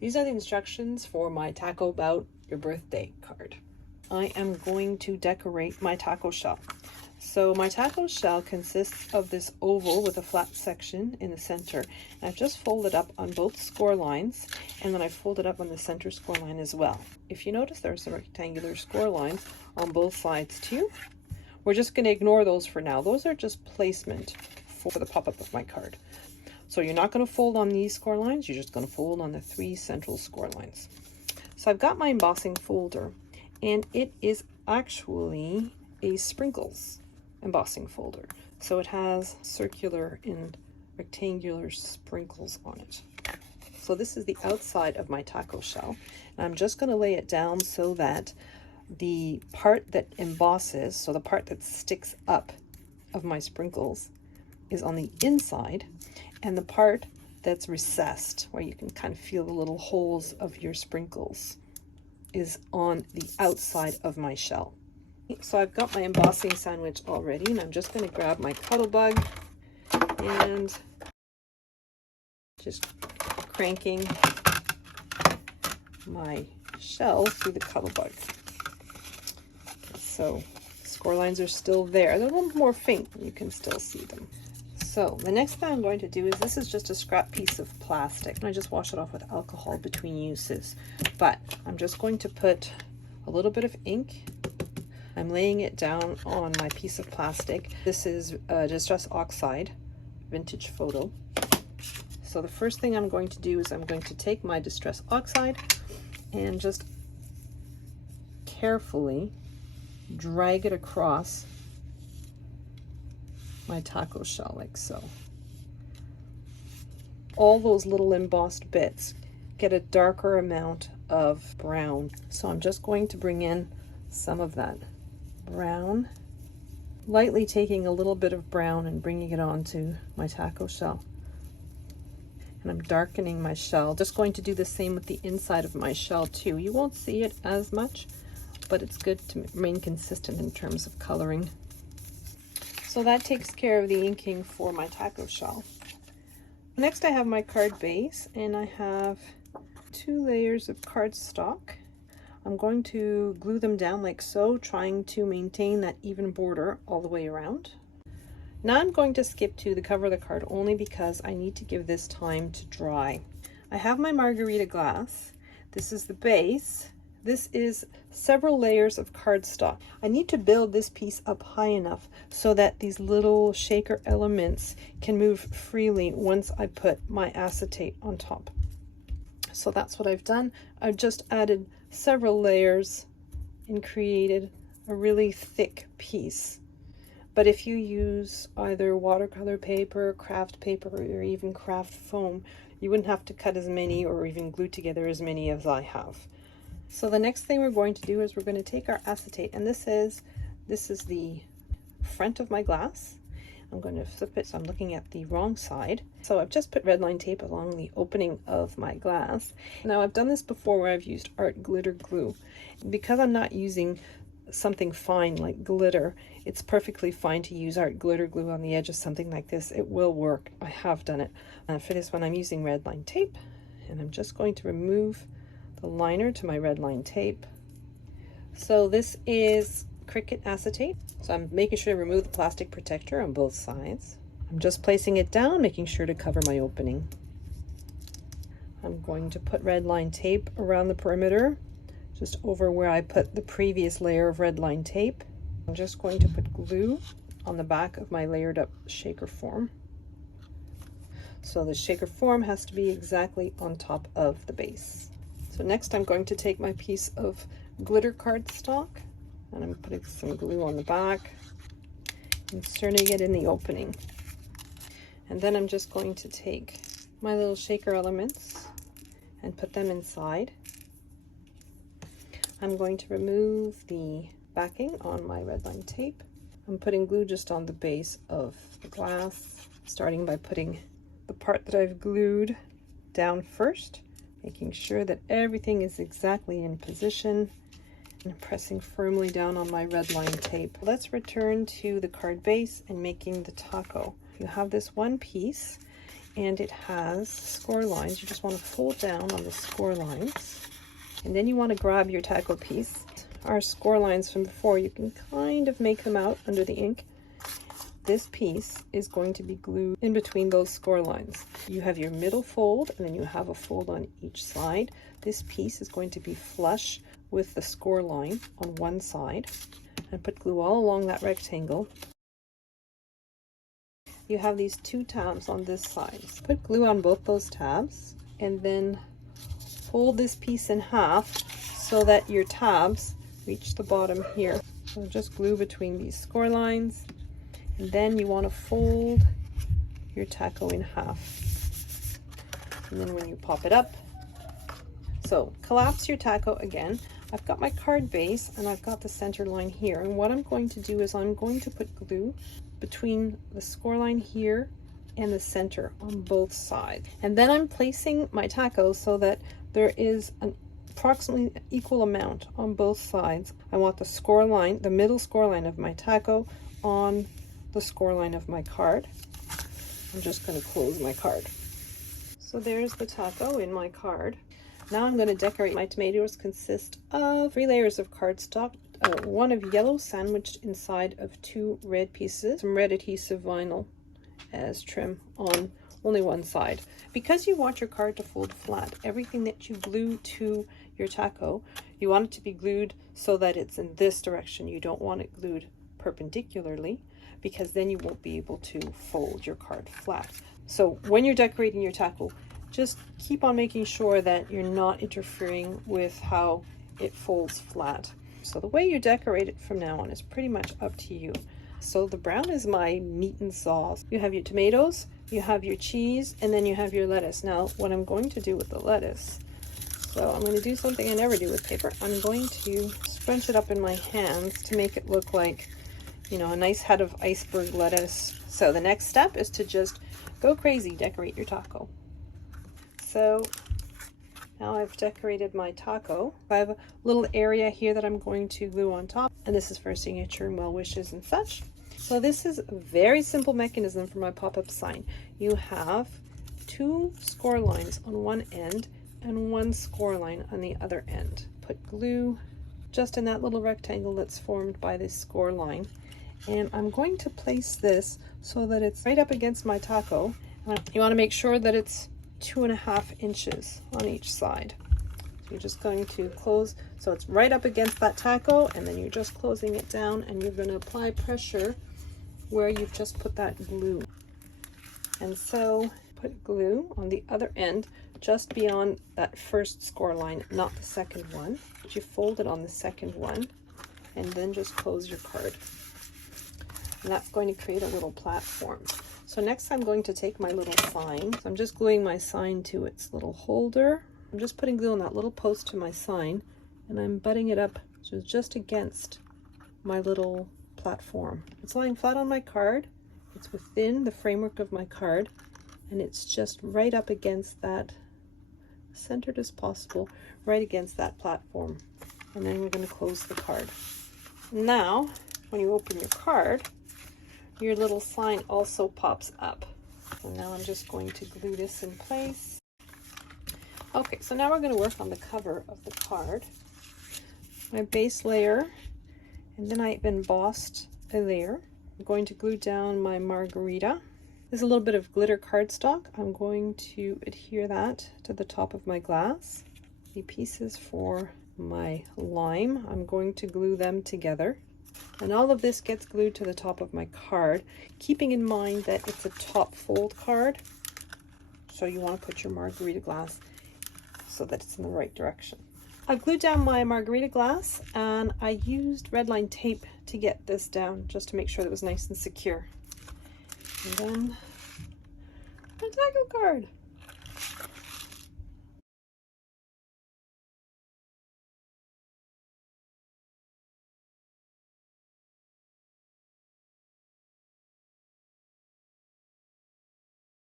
These are the instructions for my Taco Bout Your Birthday card. I am going to decorate my taco shell. So my taco shell consists of this oval with a flat section in the center. And I've just folded up on both score lines, and then I folded up on the center score line as well. If you notice, there are some rectangular score lines on both sides too. We're just going to ignore those for now. Those are just placement for the pop-up of my card. So you're not going to fold on these score lines, you're just going to fold on the 3 central score lines. So I've got my embossing folder, and it is actually a sprinkles embossing folder. So it has circular and rectangular sprinkles on it. So this is the outside of my taco shell. And I'm just going to lay it down so that the part that embosses, so the part that sticks up of my sprinkles, is on the inside, and the part that's recessed, where you can kind of feel the little holes of your sprinkles, is on the outside of my shell. So I've got my embossing sandwich already, and I'm just going to grab my cuddle bug and just cranking my shell through the cuddle bug. So score lines are still there. They're a little more faint, but you can still see them. So the next thing I'm going to do is, this is just a scrap piece of plastic, and I just wash it off with alcohol between uses. But I'm just going to put a little bit of ink. I'm laying it down on my piece of plastic. This is Distress Oxide Vintage Photo. So the first thing I'm going to do is I'm going to take my Distress Oxide and just carefully drag it across my taco shell like so. All those little embossed bits get a darker amount of brown. So I'm just going to bring in some of that brown, lightly taking a little bit of brown and bringing it onto my taco shell. And I'm darkening my shell. Just going to do the same with the inside of my shell too. You won't see it as much, but it's good to remain consistent in terms of coloring. So that takes care of the inking for my taco shell. Next I have my card base, and I have 2 layers of cardstock. I'm going to glue them down like so, trying to maintain that even border all the way around. Now I'm going to skip to the cover of the card only because I need to give this time to dry. I have my margarita glass. This is the base. This is several layers of cardstock. I need to build this piece up high enough so that these little shaker elements can move freely once I put my acetate on top. So that's what I've done. I've just added several layers and created a really thick piece. But if you use either watercolor paper, craft paper, or even craft foam, you wouldn't have to cut as many or even glue together as many as I have. So the next thing we're going to do is we're going to take our acetate, and this is the front of my glass. I'm going to flip it so I'm looking at the wrong side. So I've just put red line tape along the opening of my glass. Now I've done this before where I've used art glitter glue. Because I'm not using something fine like glitter, it's perfectly fine to use art glitter glue on the edge of something like this. It will work. I have done it. For this one I'm using red line tape, and I'm just going to remove the liner to my red line tape. So this is Cricut acetate. So I'm making sure to remove the plastic protector on both sides. I'm just placing it down, making sure to cover my opening. I'm going to put red line tape around the perimeter, just over where I put the previous layer of red line tape. I'm just going to put glue on the back of my layered up shaker form. So the shaker form has to be exactly on top of the base. So next I'm going to take my piece of glitter cardstock, and I'm putting some glue on the back, inserting it in the opening. And then I'm just going to take my little shaker elements and put them inside. I'm going to remove the backing on my red line tape. I'm putting glue just on the base of the glass, starting by putting the part that I've glued down first, making sure that everything is exactly in position, and pressing firmly down on my red line tape. Let's return to the card base and making the taco. You have this one piece, and it has score lines. You just want to fold down on the score lines, and then you want to grab your taco piece. Our score lines from before, you can kind of make them out under the ink. This piece is going to be glued in between those score lines. You have your middle fold, and then you have a fold on each side. This piece is going to be flush with the score line on one side, and put glue all along that rectangle. You have these two tabs on this side. So put glue on both those tabs, and then fold this piece in half so that your tabs reach the bottom here. So just glue between these score lines, and then you want to fold your taco in half. And then when you pop it up, so collapse your taco again. I've got my card base and I've got the center line here, and what I'm going to do is I'm going to put glue between the score line here and the center on both sides. And then I'm placing my taco so that there is an approximately equal amount on both sides. I want the score line, the middle score line of my taco on the score line of my card. I'm just going to close my card. So there's the taco in my card. Now I'm going to decorate. My tomatoes consist of 3 layers of cardstock, one of yellow sandwiched inside of 2 red pieces, some red adhesive vinyl as trim on only one side. Because you want your card to fold flat, everything that you glue to your taco, you want it to be glued so that it's in this direction. You don't want it glued perpendicularly, because then you won't be able to fold your card flat. So when you're decorating your taco, just keep on making sure that you're not interfering with how it folds flat. So the way you decorate it from now on is pretty much up to you. So the brown is my meat and sauce. You have your tomatoes, you have your cheese, and then you have your lettuce. Now, what I'm going to do with the lettuce, so I'm going to do something I never do with paper. I'm going to scrunch it up in my hands to make it look like, you know, a nice head of iceberg lettuce. So the next step is to just go crazy, decorate your taco. So now I've decorated my taco. I have a little area here that I'm going to glue on top, and this is for signature and well wishes and such. So this is a very simple mechanism for my pop-up sign. You have 2 score lines on one end and 1 score line on the other end. Put glue just in that little rectangle that's formed by this score line, and I'm going to place this so that it's right up against my taco. You want to make sure that it's 2.5 inches on each side. So you're just going to close so it's right up against that taco, and then you're just closing it down, and you're going to apply pressure where you've just put that glue. And so put glue on the other end just beyond that first score line, not the second one. But you fold it on the second one, and then just close your card. And that's going to create a little platform. So next I'm going to take my little sign. So I'm just gluing my sign to its little holder. I'm just putting glue on that little post to my sign, and I'm butting it up so just against my little platform. It's lying flat on my card. It's within the framework of my card, and it's just right up against that, centered as possible, right against that platform. And then we're going to close the card. Now, when you open your card, your little sign also pops up. So now I'm just going to glue this in place. Okay, so now we're going to work on the cover of the card. My base layer, and then I've embossed a layer. I'm going to glue down my margarita. There's a little bit of glitter cardstock. I'm going to adhere that to the top of my glass. The pieces for my lime, I'm going to glue them together. And all of this gets glued to the top of my card, keeping in mind that it's a top fold card. So you want to put your margarita glass so that it's in the right direction. I glued down my margarita glass, and I used red line tape to get this down just to make sure that it was nice and secure. And then my taco card.